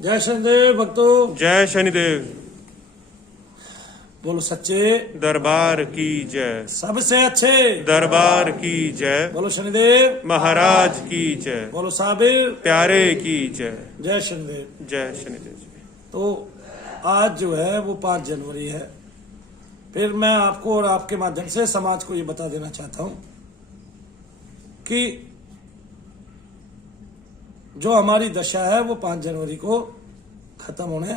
जय शनिदेव भक्तों। जय शनिदेव। बोलो सच्चे दरबार की जय। सबसे अच्छे दरबार की जय। बोलो शनिदेव महाराज की जय। बोलो साबिर प्यारे की जय। जय शनिदेव। जय शनिदेव जी। तो आज जो है वो 5 जनवरी है। फिर मैं आपको और आपके माध्यम से समाज को ये बता देना चाहता हूं कि जो हमारी दशा है वो 5 जनवरी को खत्म होने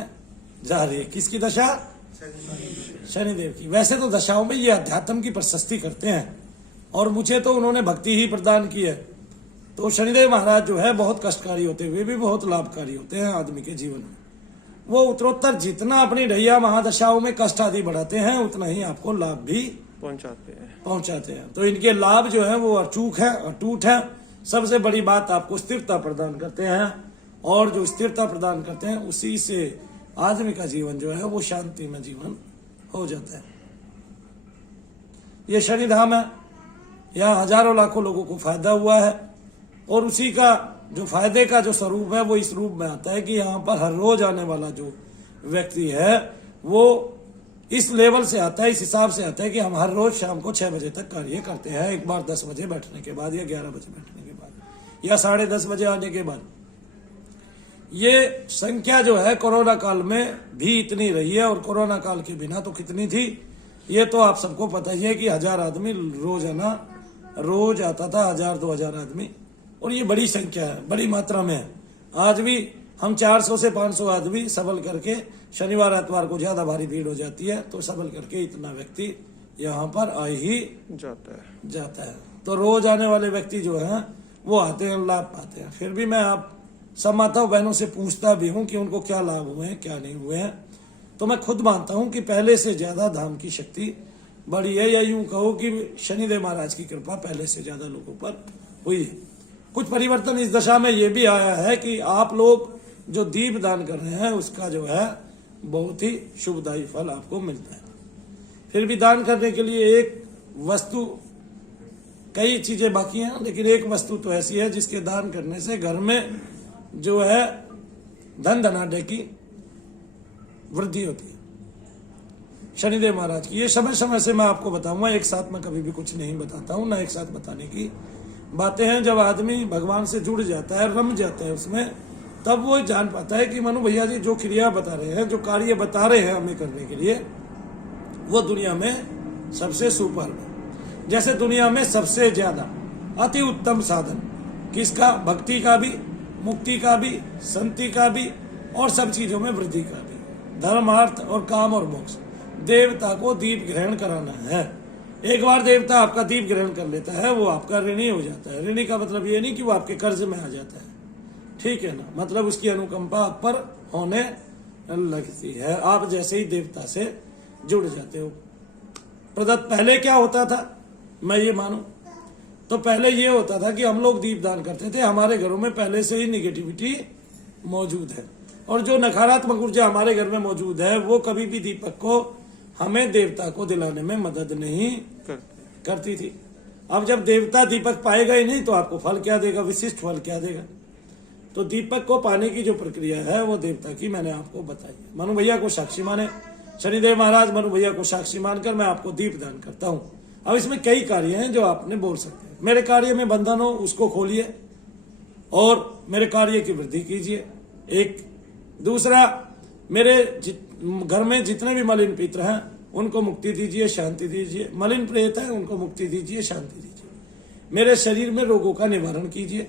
जा रही है। किसकी दशा? शनिदेव की। वैसे तो दशाओं में ये अध्यात्म की प्रशस्ति करते हैं और मुझे तो उन्होंने भक्ति ही प्रदान की है। तो शनिदेव महाराज जो है बहुत कष्टकारी होते हुए भी बहुत लाभकारी होते हैं आदमी के जीवन में। वो उत्तरोत्तर जितना अपनी ढैया महादशाओं में कष्ट आदि बढ़ाते हैं उतना ही आपको लाभ भी पहुंचाते हैं। तो इनके लाभ जो है वो अचूक है, अटूट है। सबसे बड़ी बात आपको स्थिरता प्रदान करते हैं और जो स्थिरता प्रदान करते हैं उसी से आदमी का जीवन जो है वो शांति में जीवन हो जाता है। ये शनिधाम है, यहाँ हजारों लाखों लोगों को फायदा हुआ है और उसी का जो फायदे का जो स्वरूप है वो इस रूप में आता है कि यहाँ पर हर रोज आने वाला जो व्यक्ति है वो इस लेवल से आता है, इस हिसाब से आता है कि हम हर रोज शाम को 6 बजे तक कार्य करते हैं। एक बार 10 बजे बैठने के बाद या 11 बजे बैठने के बाद या 10:30 बजे आने के बाद। ये संख्या जो है कोरोना काल में भी इतनी रही है और कोरोना काल के बिना तो कितनी थी ये तो आप सबको पता ही है कि 1000 आदमी रोज आता था, 1000-2000 आदमी। और ये बड़ी संख्या है, बड़ी मात्रा में है। आज भी हम 400 से 500 आदमी सबल करके शनिवार एतवार को ज्यादा भारी भीड़ हो जाती है तो सबल करके इतना व्यक्ति यहाँ पर आ ही जाता है। तो रोज आने वाले व्यक्ति जो है वो आते हैं, लाभ पाते हैं। फिर भी मैं आप सब माताओं बहनों से पूछता भी हूँ कि उनको क्या लाभ हुए हैं क्या नहीं हुए हैं। तो मैं खुद मानता हूँ कि पहले से ज्यादा धाम की शक्ति बढ़ी है, या यूं कहो कि शनिदेव महाराज की कृपा पहले से ज्यादा लोगों पर हुई है। कुछ परिवर्तन इस दशा में ये भी आया है कि आप लोग जो दीप दान कर रहे हैं उसका जो है बहुत ही शुभदायी फल आपको मिलता है। फिर भी दान करने के लिए एक वस्तु, कई चीजें बाकी हैं लेकिन एक वस्तु तो ऐसी है जिसके दान करने से घर में जो है धन धनाढ्य की वृद्धि होती है। शनिदेव महाराज की ये समय समय से मैं आपको बताऊंगा, एक साथ मैं कभी भी कुछ नहीं बताता हूं, ना एक साथ बताने की बातें हैं। जब आदमी भगवान से जुड़ जाता है, रम जाता है उसमें, तब वो जान पाता है कि मनु भैया जी जो क्रिया बता रहे हैं, जो कार्य बता रहे हैं हमें करने के लिए, वो दुनिया में सबसे सुपर है। जैसे दुनिया में सबसे ज्यादा अति उत्तम साधन किसका? भक्ति का भी, मुक्ति का भी, संति का भी और सब चीजों में वृद्धि का भी, धर्म अर्थ और काम और मोक्ष। देवता को दीप ग्रहण कराना है। एक बार देवता आपका दीप ग्रहण कर लेता है वो आपका ऋणी हो जाता है। ऋणी का मतलब ये नहीं कि वो आपके कर्ज में आ जाता है, ठीक है ना, मतलब उसकी अनुकंपा आप पर होने लगती है। आप जैसे ही देवता से जुड़ जाते हो। प्रदत्त पहले क्या होता था मैं ये मानूं तो पहले ये होता था कि हम लोग दीप दान करते थे, हमारे घरों में पहले से ही निगेटिविटी मौजूद है और जो नकारात्मक ऊर्जा हमारे घर में मौजूद है वो कभी भी दीपक को हमें देवता को दिलाने में मदद नहीं करती थी। अब जब देवता दीपक पाएगा ही नहीं तो आपको फल क्या देगा, विशिष्ट फल क्या देगा? तो दीपक को पाने की जो प्रक्रिया है वो देवता की मैंने आपको बताई। मनु भैया को साक्षी माने, शनिदेव महाराज मनु भैया को साक्षी मानकर मैं आपको दीप दान करता हूँ। अब इसमें कई कार्य हैं जो आपने बोल सकते हैं। मेरे कार्य में बंधन हो उसको खोलिए और मेरे कार्य की वृद्धि कीजिए। एक दूसरा, मेरे घर में जितने भी मलिन पित्र हैं उनको मुक्ति दीजिए, शांति दीजिए। मलिन प्रेत है उनको मुक्ति दीजिए, शांति दीजिए। मेरे शरीर में रोगों का निवारण कीजिए,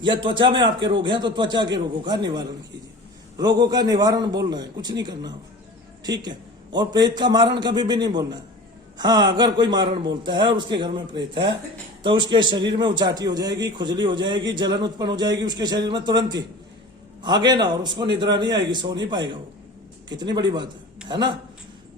या त्वचा में आपके रोग हैं तो त्वचा के रोगों का निवारण कीजिए। रोगों का निवारण बोलना है, कुछ नहीं करना हो, ठीक है। और प्रेत का मारण कभी भी नहीं बोलना है। हाँ, अगर कोई मारण बोलता है और उसके घर में प्रेत है तो उसके शरीर में उचाटी हो जाएगी, खुजली हो जाएगी, जलन उत्पन्न हो जाएगी उसके शरीर में तुरंत ही, आगे ना, और उसको निद्रा नहीं आएगी, सो नहीं पाएगा वो। कितनी बड़ी बात है ना।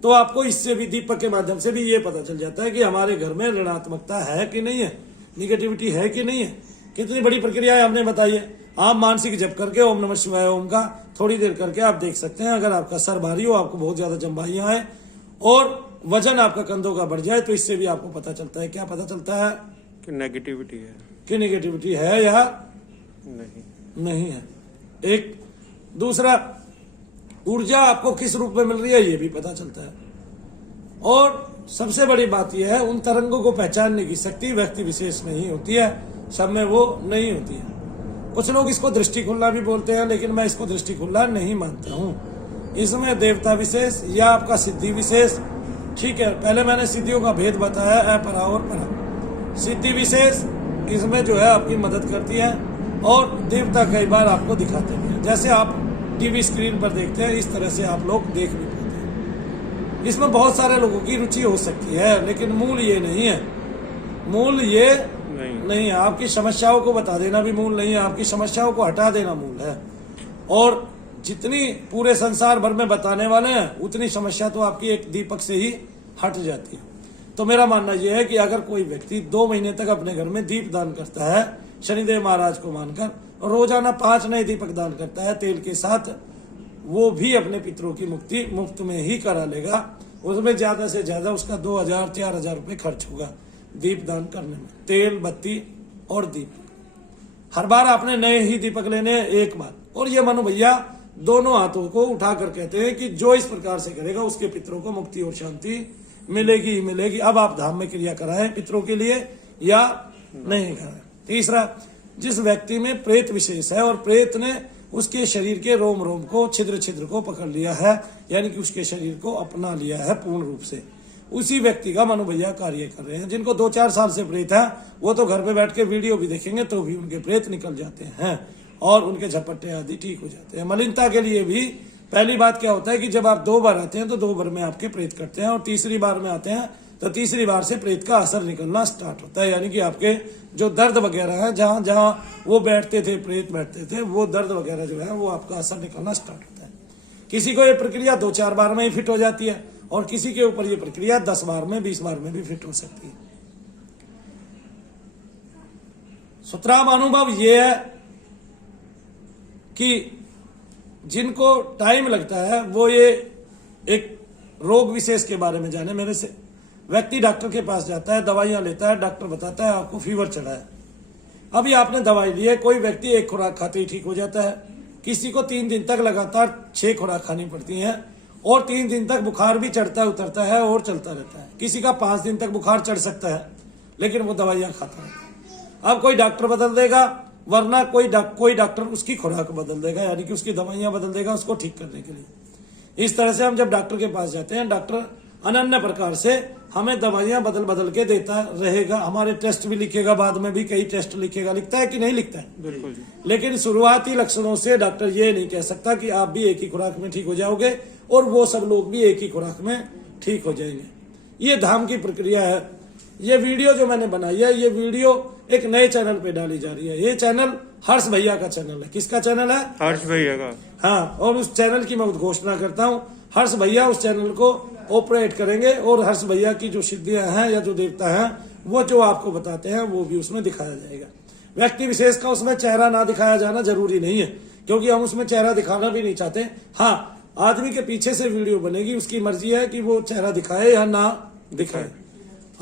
तो आपको इससे भी, दीपक के माध्यम से भी ये पता चल जाता है कि हमारे घर में ऋणात्मकता है कि नहीं है, निगेटिविटी है कि नहीं है। कितनी बड़ी प्रक्रिया है हमने बताई है। आप मानसिक जप करके ओम नमः शिवाय ओम का थोड़ी देर करके आप देख सकते हैं। अगर आपका सर भारी हो, आपको बहुत ज्यादा जम्बाहियां आए और वजन आपका कंधों का बढ़ जाए तो इससे भी आपको पता चलता है। क्या पता चलता है? कि नेगेटिविटी है, कि नेगेटिविटी है या नहीं है। एक दूसरा, ऊर्जा आपको किस रूप में मिल रही है ये भी पता चलता है। और सबसे बड़ी बात यह है, उन तरंगों को पहचानने की शक्ति व्यक्ति विशेष में ही होती है, सब में वो नहीं होती है। कुछ लोग इसको दृष्टि खुल्ला भी बोलते हैं, लेकिन मैं इसको दृष्टि खुल्ला नहीं मानता हूँ। इसमें देवता विशेष या आपका सिद्धि विशेष, ठीक है, पहले मैंने सिद्धियों का भेद बताया, अपरा और परा। सिद्धि विशेष इसमें जो है आपकी मदद करती है, और देवता कई बार आपको दिखाते भी हैं, जैसे आप टीवी स्क्रीन पर देखते हैं, इस तरह से आप लोग देख भी पाते हैं। इसमें बहुत सारे लोगों की रुचि हो सकती है, लेकिन मूल ये नहीं है। मूल ये नहीं है। आपकी समस्याओं को बता देना भी मूल नहीं है, आपकी समस्याओं को हटा देना मूल है। और जितनी पूरे संसार भर में बताने वाले हैं, उतनी समस्या तो आपकी एक दीपक से ही हट जाती है। तो मेरा मानना यह है कि अगर कोई व्यक्ति 2 महीने तक अपने घर में दीप दान करता है, शनिदेव महाराज को मानकर, और रोजाना 5 नए दीपक दान करता है तेल के साथ, वो भी अपने पितरों की मुक्ति मुफ्त में ही करा लेगा। उसमें ज्यादा से ज्यादा उसका 2000-4000 रुपये खर्च होगा दीप दान करने में, तेल, बत्ती और दीप। हर बार आपने नए ही दीपक लेने एक बार। और ये मनु भैया दोनों हाथों को उठाकर कहते हैं कि जो इस प्रकार से करेगा उसके पितरों को मुक्ति और शांति मिलेगी ही मिलेगी। अब आप धाम में क्रिया कराएं पितरों के लिए या नहीं कराएं। तीसरा, जिस व्यक्ति में प्रेत विशेष है और प्रेत ने उसके शरीर के रोम रोम को, छिद्र छिद्र को पकड़ लिया है, यानी कि उसके शरीर को अपना लिया है पूर्ण रूप से, उसी व्यक्ति का मनु भैया कार्य कर रहे हैं। जिनको 2-4 साल से प्रेत है, वो तो घर पे बैठ के वीडियो भी देखेंगे तो भी उनके प्रेत निकल जाते हैं और उनके झपट्टे आदि ठीक हो जाते हैं। मलिनता के लिए भी पहली बात क्या होता है कि जब आप 2 बार आते हैं तो 2 बार में आपके प्रेत कटते हैं, और तीसरी बार में आते हैं तो तीसरी बार से प्रेत का असर निकलना स्टार्ट होता है। यानी कि आपके जो दर्द वगैरह है, जहां जहां वो बैठते थे, प्रेत बैठते थे, वो दर्द वगैरह जो है वो आपका असर निकलना स्टार्ट होता है। किसी को ये प्रक्रिया 2-4 बार में ही फिट हो जाती है, और किसी के ऊपर ये प्रक्रिया 10 बार में, 20 बार में भी फिट हो सकती है। सूत्राम अनुभव ये है कि जिनको टाइम लगता है वो ये एक रोग विशेष के बारे में जाने। मेरे से व्यक्ति डॉक्टर के पास जाता है, दवाइयां लेता है, डॉक्टर बताता है आपको फीवर चढ़ा है। अभी आपने दवाई ली है, कोई व्यक्ति 1 खुराक खाते ही ठीक हो जाता है, किसी को 3 दिन तक लगातार 6 खुराक खानी पड़ती हैं, और 3 दिन तक बुखार भी चढ़ता उतरता है और चलता रहता है। किसी का 5 दिन तक बुखार चढ़ सकता है, लेकिन वो दवाइयां खाता है। अब कोई डॉक्टर बदल देगा, वरना कोई डॉक्टर उसकी खुराक बदल देगा, यानी कि उसकी दवाइयां बदल देगा उसको ठीक करने के लिए। इस तरह से हम जब डॉक्टर के पास जाते हैं, डॉक्टर अनन्य प्रकार से हमें दवाइयां बदल बदल के देता रहेगा। हमारे टेस्ट भी लिखेगा, बाद में भी कई टेस्ट लिखेगा। लिखता है कि नहीं लिखता है? बिल्कुल जी। लेकिन शुरुआती लक्षणों से डॉक्टर ये नहीं कह सकता कि आप भी एक ही खुराक में ठीक हो जाओगे और वो सब लोग भी एक ही खुराक में ठीक हो जाएंगे। ये धाम की प्रक्रिया है। ये वीडियो जो मैंने बनाई है, ये वीडियो एक नए चैनल पे डाली जा रही है। ये चैनल हर्ष भैया का चैनल है। किसका चैनल है? हर्ष भैया का। हाँ, और उस चैनल की मैं घोषणा करता हूँ, हर्ष भैया उस चैनल को ऑपरेट करेंगे, और हर्ष भैया की जो सिद्धियां हैं या जो देवता हैं वो जो आपको बताते हैं वो भी उसमें दिखाया जाएगा। व्यक्ति विशेष का उसमें चेहरा ना दिखाया जाना जरूरी नहीं है, क्योंकि हम उसमें चेहरा दिखाना भी नहीं चाहते। हाँ, आदमी के पीछे से वीडियो बनेगी, उसकी मर्जी है कि वो चेहरा दिखाए या ना दिखाए,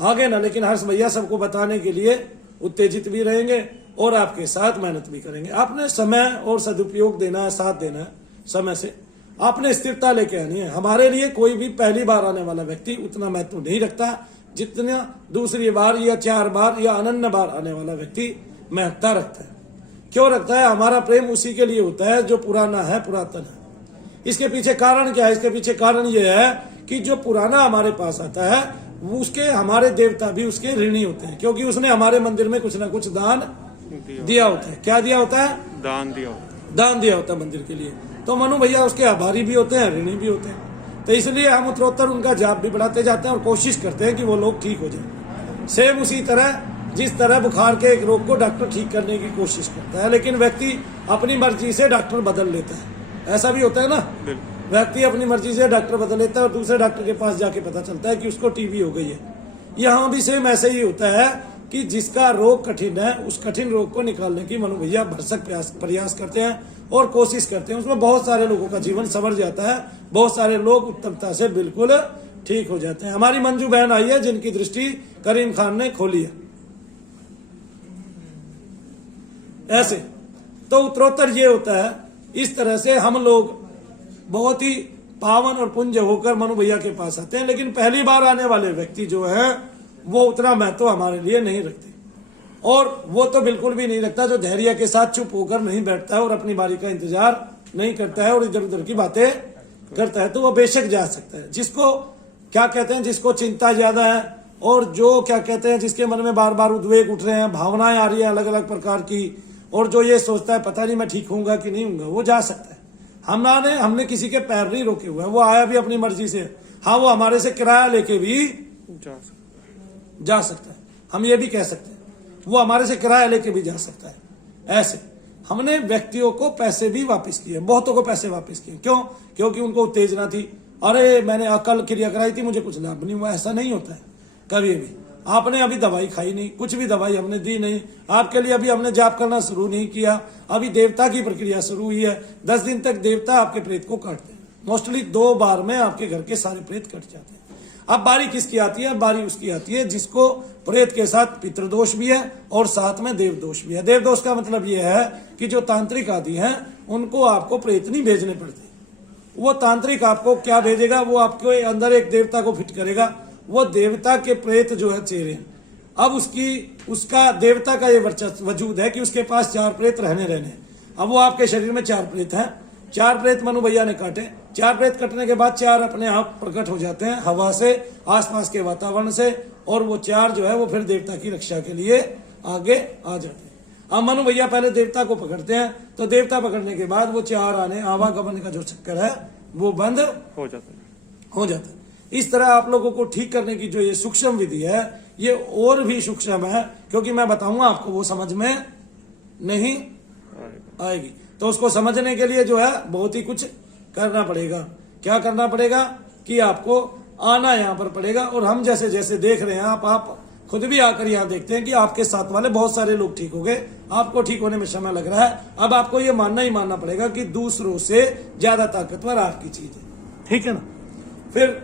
आगे ना। लेकिन हर्ष भैया सबको बताने के लिए उत्तेजित भी रहेंगे और आपके साथ मेहनत भी करेंगे। आपने समय और सदुपयोग देना है, साथ देना है समय से। आपने स्थिरता लेके आनी है। हमारे लिए कोई भी पहली बार आने वाला व्यक्ति उतना महत्व नहीं रखता जितना दूसरी बार या 4 बार या अनन्य बार आने वाला व्यक्ति महत्ता रखता है। क्यों रखता है? हमारा प्रेम उसी के लिए होता है जो पुराना है, पुरातन है। इसके पीछे कारण क्या है? इसके पीछे कारण यह है कि जो पुराना हमारे पास आता है उसके हमारे देवता भी उसके ऋणी होते हैं, क्योंकि उसने हमारे मंदिर में कुछ ना कुछ दान दिया होता है। क्या दिया होता है? दान दिया होता है। दान दिया होता है मंदिर के लिए। तो मनु भैया उसके आभारी भी होते हैं, ऋणी भी होते हैं। तो इसलिए हम उत्तरोत्तर उनका जाप भी बढ़ाते जाते हैं और कोशिश करते हैं कि वो लोग ठीक हो जाए। सेम उसी तरह जिस तरह बुखार के एक रोग को डॉक्टर ठीक करने की कोशिश करता है, लेकिन व्यक्ति अपनी मर्जी से डॉक्टर बदल लेता है। ऐसा भी होता है ना, व्यक्ति अपनी मर्जी से डॉक्टर बदल लेता है और दूसरे डॉक्टर के पास जाके पता चलता है कि उसको टीबी हो गई है। यहाँ भी सेम ऐसे ही होता है कि जिसका रोग कठिन है उस कठिन रोग को निकालने की मनु भैया भरसक प्रयास करते हैं और कोशिश करते हैं। उसमें बहुत सारे लोगों का जीवन संवर जाता है, बहुत सारे लोग उत्तमता से बिल्कुल ठीक हो जाते हैं। हमारी मंजू बहन आई है जिनकी दृष्टि करीम खान ने खोली है। ऐसे तो उत्तरोत्तर ये होता है इस तरह से हम लोग बहुत ही पावन और पुण्य होकर मनु भैया के पास आते हैं। लेकिन पहली बार आने वाले व्यक्ति जो है वो उतना महत्व हमारे लिए नहीं रखते, और वो तो बिल्कुल भी नहीं रखता जो धैर्य के साथ चुप होकर नहीं बैठता है और अपनी बारी का इंतजार नहीं करता है और इधर उधर की बातें करता है, तो वो बेशक जा सकता है। जिसको क्या कहते हैं, जिसको चिंता ज्यादा है और जो क्या कहते हैं, जिसके मन में बार बार उद्वेग उठ रहे हैं, भावनाएं आ रही है अलग अलग प्रकार की, और जो ये सोचता है पता नहीं मैं ठीक होऊंगा कि नहीं होऊंगा, वो जा सकता है। हमने किसी के पैर नहीं रोके हुए हैं, वो आया भी अपनी मर्जी से। हाँ, वो हमारे से किराया लेके भी जा सकता है, हम ये भी कह सकते हैं वो हमारे से किराया लेके भी जा सकता है। ऐसे हमने व्यक्तियों को पैसे भी वापस किए, बहुतों को पैसे वापस किए। क्यों? क्योंकि उनको उत्तेजना थी, अरे मैंने अकल क्रिया कराई थी, मुझे कुछ लाभ नहीं हुआ। ऐसा नहीं होता है कभी भी। आपने अभी दवाई खाई नहीं, कुछ भी दवाई हमने दी नहीं आपके लिए, अभी हमने जाप करना शुरू नहीं किया, अभी देवता की प्रक्रिया शुरू हुई है। 10 दिन तक देवता आपके प्रेत को काटते हैं, मोस्टली 2 बार में आपके घर के सारे प्रेत कट जाते हैं। अब बारी किसकी आती है? बारी उसकी आती है जिसको प्रेत के साथ पितृदोष भी है और साथ में देवदोष भी है। देवदोष का मतलब यह है कि जो तांत्रिक आदि हैं उनको आपको प्रेत नहीं भेजने पड़ते। वो तांत्रिक आपको क्या भेजेगा? वो आपके अंदर एक देवता को फिट करेगा, वो देवता के प्रेत जो है चेहरे। अब उसका देवता का ये वर्चस्व वजूद है कि उसके पास 4 प्रेत रहने। अब वो आपके शरीर में 4 प्रेत हैं, 4 प्रेत मनु भैया ने काटे। 4 प्रेत कटने के बाद 4 अपने आप प्रकट हो जाते हैं हवा से, आसपास के वातावरण से, और वो 4 जो है वो फिर देवता की रक्षा के लिए आगे आ जाते हैं। अब मनु भैया पहले देवता को पकड़ते हैं, तो देवता पकड़ने के बाद वो 4 आने आवागमन का जो चक्कर है वो बंद हो जाता है। इस तरह आप लोगों को ठीक करने की जो ये सूक्ष्म विधि है ये और भी सूक्ष्म है, क्योंकि मैं बताऊंगा आपको वो समझ में नहीं आएगी। तो उसको समझने के लिए जो है बहुत ही कुछ करना पड़ेगा। क्या करना पड़ेगा कि आपको आना यहाँ पर पड़ेगा, और हम जैसे जैसे देख रहे हैं आप खुद भी आकर यहाँ देखते हैं कि आपके साथ वाले बहुत सारे लोग ठीक हो गए, आपको ठीक होने में समय लग रहा है। अब आपको ये मानना ही मानना पड़ेगा कि दूसरों से ज्यादा ताकतवर आपकी चीज है, ठीक है ना। फिर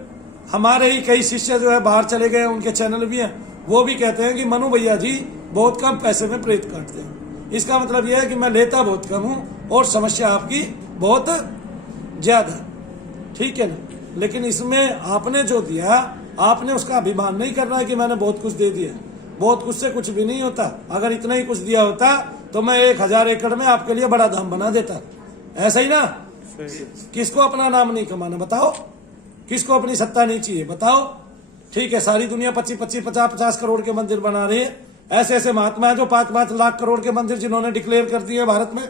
हमारे ही कई शिष्य जो है बाहर चले गए, उनके चैनल भी हैं, वो भी कहते हैं कि मनु भैया जी बहुत कम पैसे में प्रेत काटते हैं। इसका मतलब यह है कि मैं लेता बहुत कम हूं और समस्या आपकी बहुत ज्यादा, ठीक है ना। लेकिन इसमें आपने जो दिया, आपने उसका अभिमान नहीं करना है कि मैंने बहुत कुछ दे दिया। बहुत कुछ से कुछ भी नहीं होता। अगर इतना ही कुछ दिया होता तो मैं 1000 एकड़ में आपके लिए बड़ा धाम बना देता, ऐसा ही ना। किसको अपना नाम नहीं कमाना बताओ? किसको अपनी सत्ता नहीं चाहिए बताओ? ठीक है, सारी दुनिया 25-25, 50-50 करोड़ के मंदिर बना रही है। ऐसे ऐसे महात्मा है जो 5-5 लाख करोड़ के मंदिर जिन्होंने डिक्लेयर कर दिए भारत में,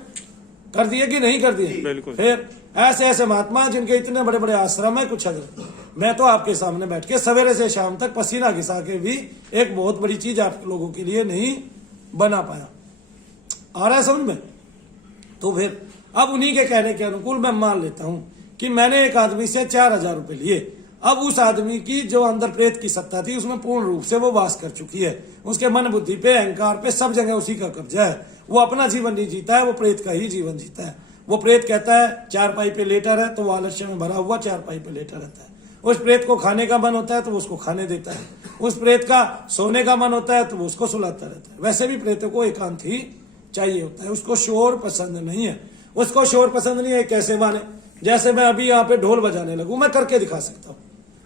कर दिए कि नहीं कर दिए? फिर ऐसे ऐसे महात्मा है जिनके इतने बड़े बड़े आश्रम है। कुछ अगर मैं तो आपके सामने बैठ के सवेरे से शाम तक पसीना घिसा के भी एक बहुत बड़ी चीज आप लोगों के लिए नहीं बना पाया। आ रहा है समझ में? तो फिर अब उन्हीं के कहने के अनुकूल मैं मान लेता हूं कि मैंने एक आदमी से 4000 रुपए लिए। अब उस आदमी की जो अंदर प्रेत की सत्ता थी उसमें पूर्ण रूप से वो वास कर चुकी है। उसके मन बुद्धि पे, अहंकार पे, सब जगह उसी का कब्जा है। वो अपना जीवन नहीं जीता है, वो प्रेत का ही जीवन जीता है। वो प्रेत कहता है 4 पाई पे लेटा है, तो वो आलस्य में भरा हुआ 4 पाई पे लेटा रहता है। उस प्रेत को खाने का मन होता है तो वो उसको खाने देता है। उस प्रेत का सोने का मन होता है तो वो उसको सुलाता रहता है। वैसे भी प्रेतों को एकांत ही चाहिए होता है, उसको शोर पसंद नहीं है। उसको शोर पसंद नहीं है कैसे माने? जैसे मैं अभी यहाँ पे ढोल बजाने लगूं, मैं करके दिखा सकता हूँ।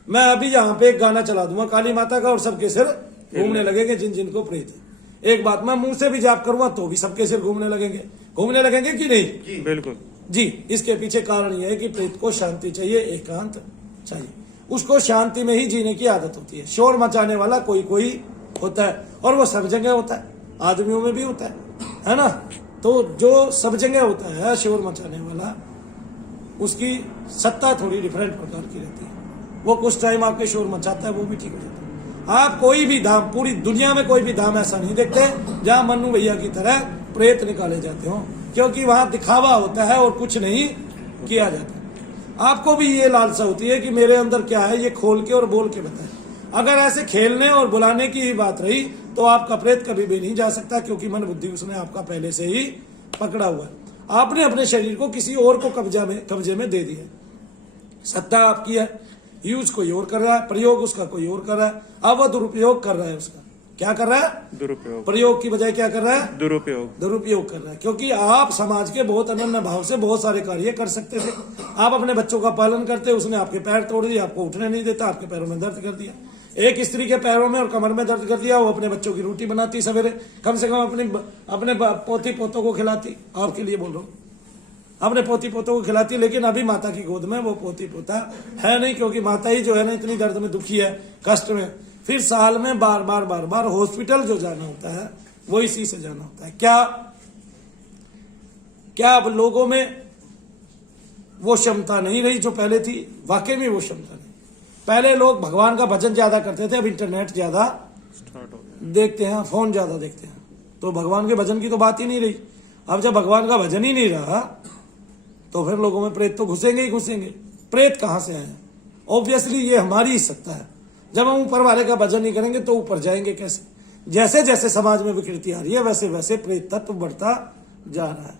मैं अभी यहाँ पे एक गाना चला दूंगा काली माता का और सबके सिर घूमने लगेंगे जिनको प्रेत है। एक बात, मैं मुंह से भी जाप करूंगा तो भी सबके सिर घूमने लगेंगे कि नहीं? बिल्कुल जी। इसके पीछे कारण यह है कि प्रेत को शांति चाहिए, एकांत चाहिए। उसको शांति में ही जीने की आदत होती है। शोर मचाने वाला कोई होता है, और वो सब जगह होता है, आदमियों में भी होता है ना। तो जो सब जगह होता है शोर मचाने वाला, उसकी सत्ता थोड़ी डिफरेंट प्रकार की रहती है। वो कुछ टाइम आपके शोर मचाता है, वो भी ठीक हो जाता है। आप कोई भी धाम, पूरी दुनिया में कोई भी धाम ऐसा नहीं देखते जहां मन्नू भैया की तरह प्रेत निकाले जाते हो, क्योंकि वहां दिखावा होता है और कुछ नहीं किया जाता। आपको भी ये लालसा होती है कि मेरे अंदर क्या है, ये खोल के और बोल के बताए। अगर ऐसे खेलने और बुलाने की ही बात रही तो आपका प्रेत कभी भी नहीं जा सकता, क्योंकि मन बुद्धि उसने आपका पहले से ही पकड़ा हुआ है। आपने अपने शरीर को किसी और को कब्जे में दे दिया। सत्ता आपकी है, यूज कोई और कर रहा है, प्रयोग उसका कोई और कर रहा है। अब वो दुरुपयोग कर रहा है उसका। क्या कर रहा है? दुरुपयोग। प्रयोग की बजाय क्या कर रहा है? दुरुपयोग। दुरुपयोग कर रहा है। क्योंकि आप समाज के बहुत अनन्य भाव से बहुत सारे कार्य कर सकते थे। आप अपने बच्चों का पालन करते, उसने आपके पैर तोड़ दिए, आपको उठने नहीं देता, आपके पैरों में दर्द कर दिया। एक स्त्री के पैरों में और कमर में दर्द कर दिया, वो अपने बच्चों की रोटी बनाती सवेरे, कम से कम अपने पोती पोतों को खिलाती। आपके लिए बोल रहा हूँ, अपने पोती पोतों को खिलाती। लेकिन अभी माता की गोद में वो पोती पोता है नहीं, क्योंकि माता ही जो है ना इतनी दर्द में दुखी है, कष्ट में। फिर साल में बार बार हॉस्पिटल जो जाना होता है वो इसी से जाना होता है। क्या अब लोगों में वो क्षमता नहीं रही जो पहले थी? वाकई में वो क्षमता नहीं। पहले लोग भगवान का भजन ज्यादा करते थे, अब इंटरनेट ज्यादा स्टार्ट हो गया। देखते हैं, फोन ज्यादा देखते हैं, तो भगवान के भजन की तो बात ही नहीं रही। अब जब भगवान का भजन ही नहीं रहा तो फिर लोगों में प्रेत तो घुसेंगे ही घुसेंगे। प्रेत कहां से आए? ऑब्वियसली ये हमारी ही सत्ता है। जब हम ऊपर वाले का भजन नहीं करेंगे तो ऊपर जाएंगे कैसे? जैसे जैसे समाज में विकृति आ रही है वैसे वैसे प्रेत तत्व बढ़ता जा रहा है।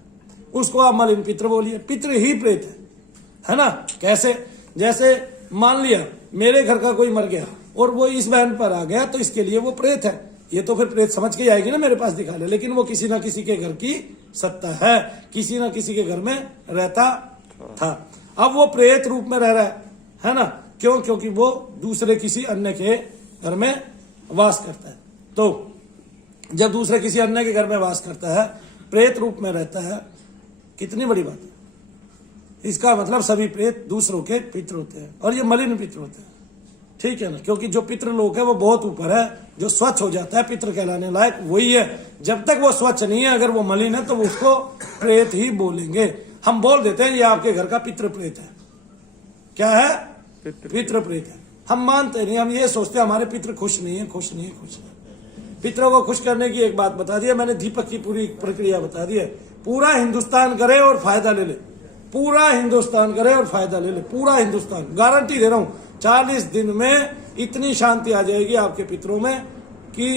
उसको आप मलिन पितृ बोलिए, पितृ ही प्रेत है ना? कैसे? जैसे मान लिया मेरे घर का कोई मर गया और वो इस बहन पर आ गया तो इसके लिए वो प्रेत है। ये तो फिर प्रेत समझ के आएगी ना मेरे पास दिखा ले, लेकिन वो किसी ना किसी के घर की सत्ता है, किसी ना किसी के घर में रहता था। अब वो प्रेत रूप में रह रहा है ना? क्यों? क्योंकि वो दूसरे किसी अन्य के घर में वास करता है। तो जब दूसरे किसी अन्य के घर में वास करता है, प्रेत रूप में रहता है, कितनी बड़ी बात है। इसका मतलब सभी प्रेत दूसरों के पितृ होते हैं और ये मलिन पितृ होते हैं, ठीक है ना? क्योंकि जो पितृ लोक है वो बहुत ऊपर है। जो स्वच्छ हो जाता है पितृ कहलाने लायक वही है। जब तक वो स्वच्छ नहीं है, अगर वो मलिन है तो वो उसको प्रेत ही बोलेंगे। हम बोल देते हैं ये आपके घर का पितृ प्रेत है। क्या है? पितृ प्रेत है। हम मानते नहीं, हम ये सोचते हैं हमारे पितृ खुश नहीं है, खुश नहीं है, खुश नहीं। पितरों को खुश करने की एक बात बता दी है मैंने, दीपक की पूरी प्रक्रिया बता दी है। पूरा हिंदुस्तान करे और फायदा ले ले, पूरा हिंदुस्तान करे और फायदा ले ले, पूरा हिंदुस्तान। गारंटी दे रहा हूं 40 दिन में इतनी शांति आ जाएगी आपके पितरों में कि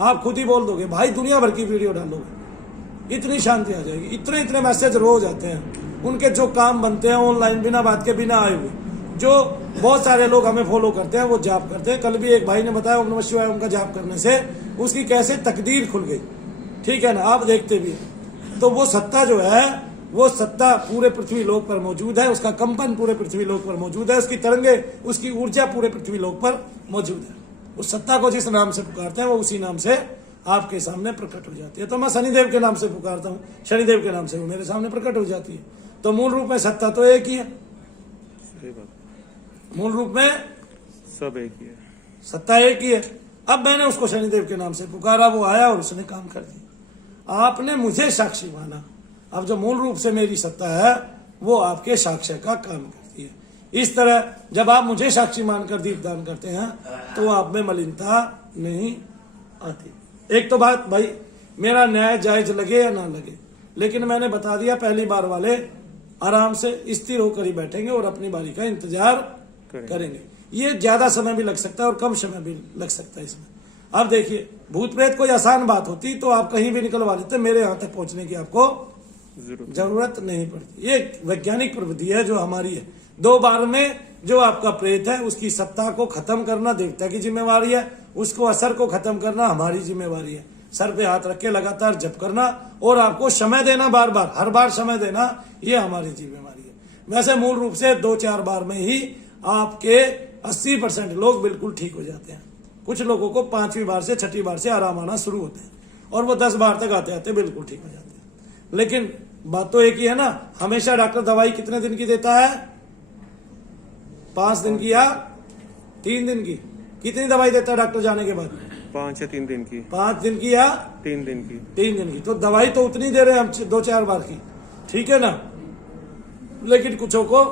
आप खुद ही बोल दोगे भाई दुनिया भर की वीडियो डालोगे, इतनी शांति आ जाएगी। इतने इतने मैसेज रोज आते हैं उनके, जो काम बनते हैं ऑनलाइन बिना बात के, बिना आए हुए। जो बहुत सारे लोग हमें फॉलो करते हैं, वो जाप करते हैं। कल भी एक भाई ने बताया ओम नमः शिवाय ओम का जाप करने से उसकी कैसे तकदीर खुल गई, ठीक है ना? आप देखते भी हैं। तो वो सत्ता जो है, वो सत्ता पूरे पृथ्वी लोक पर मौजूद है, उसका कंपन पूरे पृथ्वी लोक पर मौजूद है, उसकी तरंगे, उसकी ऊर्जा पूरे पृथ्वी लोक पर मौजूद है। उस सत्ता को जिस नाम से पुकारते हैं वो उसी नाम से आपके सामने प्रकट हो जाती है। तो मैं शनिदेव के नाम से पुकारता हूँ, शनिदेव के नाम से वो मेरे सामने प्रकट हो जाती है। तो मूल रूप में सत्ता तो एक ही है, सही बात। मूल रूप में सब एक ही है, सत्ता एक ही है। अब मैंने उसको शनिदेव के नाम से पुकारा, वो आया और उसने काम कर दिया। आपने मुझे साक्षी माना। अब जो मूल रूप से मेरी सत्ता है वो आपके साक्ष्य का काम करती है। इस तरह जब आप मुझे साक्षी मानकर दीपदान करते हैं तो आप में मलिनता नहीं आती। एक तो बात भाई, मेरा न्याय जायज लगे या ना लगे, लेकिन मैंने बता दिया पहली बार वाले आराम से स्थिर होकर ही बैठेंगे और अपनी बारी का इंतजार करेंगे। ये ज्यादा समय भी लग सकता है और कम समय भी लग सकता है इसमें। अब देखिए, भूत प्रेत कोई आसान बात होती तो आप कहीं भी निकलवा लेते, मेरे यहाँ तक पहुंचने की आपको जरूरत नहीं पड़ती। ये वैज्ञानिक प्रविधि है जो हमारी है। 2 बार में जो आपका प्रेत है उसकी सत्ता को खत्म करना देवता की जिम्मेवारी है, उसको असर को खत्म करना हमारी जिम्मेवारी है। सर पे हाथ रख के लगातार जप करना और आपको समय देना, बार बार हर बार समय देना, ये हमारी जिम्मेवारी है। वैसे मूल रूप से 2-4 बार में ही आपके 80% लोग बिल्कुल ठीक हो जाते हैं। कुछ लोगों को 5वीं बार से 6ठी बार से आराम आना शुरू होते हैं और वो 10 बार तक आते आते बिल्कुल ठीक हो जाते हैं। लेकिन बात तो एक ही है ना, हमेशा डॉक्टर दवाई कितने दिन की देता है? 5 दिन की या 3 दिन की? कितनी दवाई देता है डॉक्टर जाने के बाद? 5 या 3 दिन की। 5 दिन की या 3 दिन की? 3 दिन की। तो दवाई तो उतनी दे रहे हैं हम 2-4 बार की, ठीक है ना? लेकिन कुछों को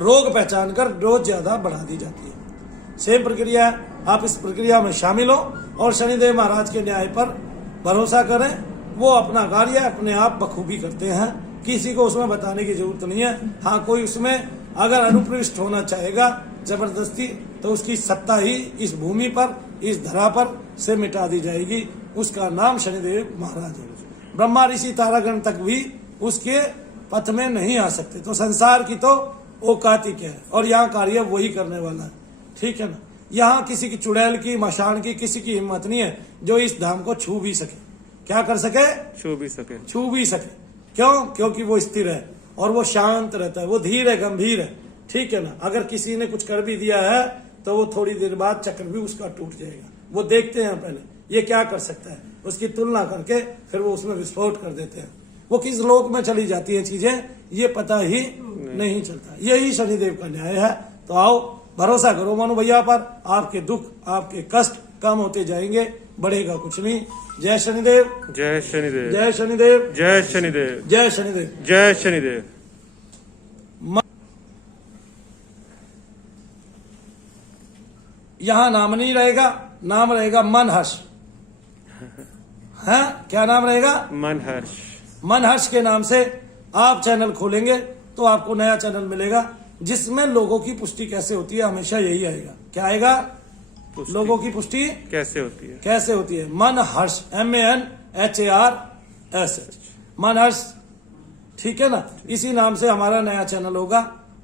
रोग पहचान कर डोज ज्यादा बढ़ा दी जाती है। सेम प्रक्रिया है, आप इस प्रक्रिया में शामिल हो और शनिदेव महाराज के न्याय पर भरोसा करें। वो अपना कार्य अपने आप बखूबी करते हैं, किसी को उसमें बताने की जरूरत नहीं है। हाँ, कोई उसमें अगर अनुप्रविष्ट होना चाहेगा जबरदस्ती तो उसकी सत्ता ही इस भूमि पर, इस धरा पर से मिटा दी जाएगी। उसका नाम शनिदेव महाराज है। ब्रह्मा ऋषि तारागण तक भी उसके पथ में नहीं आ सकते। तो संसार की तो औकात ही क्या है, और यहाँ कार्य वही करने वाला है, ठीक है ना? यहाँ किसी की चुड़ैल की, मशान की, किसी की हिम्मत नहीं है जो इस धाम को छू भी सके। क्या कर सके? छू भी सके। छू भी सके। क्यों? क्योंकि वो स्थिर है और वो शांत रहता है, वो धीर है, गंभीर है। ठीक है ना। अगर किसी ने कुछ कर भी दिया है तो वो थोड़ी देर बाद चक्र भी उसका टूट जाएगा। वो देखते हैं पहले ये क्या कर सकता है, उसकी तुलना करके फिर वो उसमें विस्फोट कर देते हैं। वो किस लोक में चली जाती है चीजें ये पता ही नहीं चलता। यही शनिदेव का न्याय है। तो आओ, भरोसा करो मनु भैया पर, आपके दुख, आपके कष्ट कम होते जाएंगे, बढ़ेगा कुछ नहीं। जय शनिदेव, जय शनिदेव, जय शनिदेव, जय शनिदेव, जय शनिदेव, जय शनिदेव। यहां नाम नहीं रहेगा, नाम रहेगा मन हर्ष। है क्या नाम रहेगा? मन हर्ष। मन हर्ष के नाम से आप चैनल खोलेंगे तो आपको नया चैनल मिलेगा जिसमें लोगों की पुष्टि कैसे होती है, हमेशा यही आएगा। क्या आएगा? लोगों की पुष्टि कैसे होती है? कैसे होती है? मन हर्ष, MANHARS, मन हर्ष। ठीक है ना। इसी नाम से हमारा नया चैनल होगा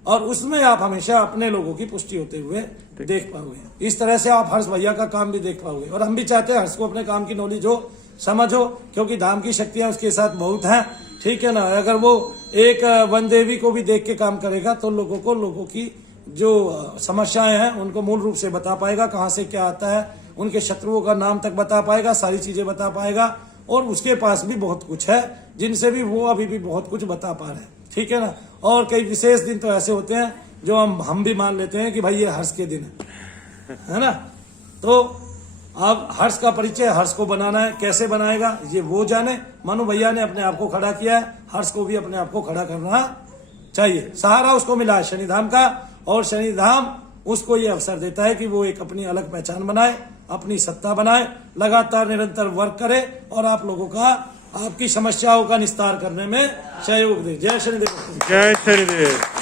और उसमें आप हमेशा अपने लोगों की पुष्टि होते हुए देख पाओगे। इस तरह से आप हर्ष भैया का काम भी देख पाओगे। और हम भी चाहते हैं हर्ष को अपने काम की नॉलेज हो, समझ हो, क्योंकि धाम की शक्तियां उसके साथ बहुत हैं। ठीक है ना। अगर वो एक वन देवी को भी देख के काम करेगा तो लोगों की जो समस्याएं हैं उनको मूल रूप से बता पाएगा, कहाँ से क्या आता है, उनके शत्रुओं का नाम तक बता पाएगा, सारी चीजें बता पाएगा। और उसके पास भी बहुत कुछ है जिनसे भी वो अभी भी बहुत कुछ बता पा रहे हैं। ठीक है ना। और कई विशेष दिन तो ऐसे होते हैं जो हम भी मान लेते हैं कि भाई ये हर्ष के दिन है ना। तो अब हर्ष का परिचय हर्ष को बनाना है, कैसे बनाएगा ये वो जाने। मनु भैया ने अपने आप को खड़ा किया है, हर्ष को भी अपने आप को खड़ा करना चाहिए। सहारा उसको मिला है शनिधाम का, और शनिधाम उसको ये अवसर देता है कि वो एक अपनी अलग पहचान बनाए, अपनी सत्ता बनाए, लगातार निरंतर वर्क करे और आप लोगों का, आपकी समस्याओं का निस्तार करने में सहयोग दे। जय शनिदेव, जय शनिदेव।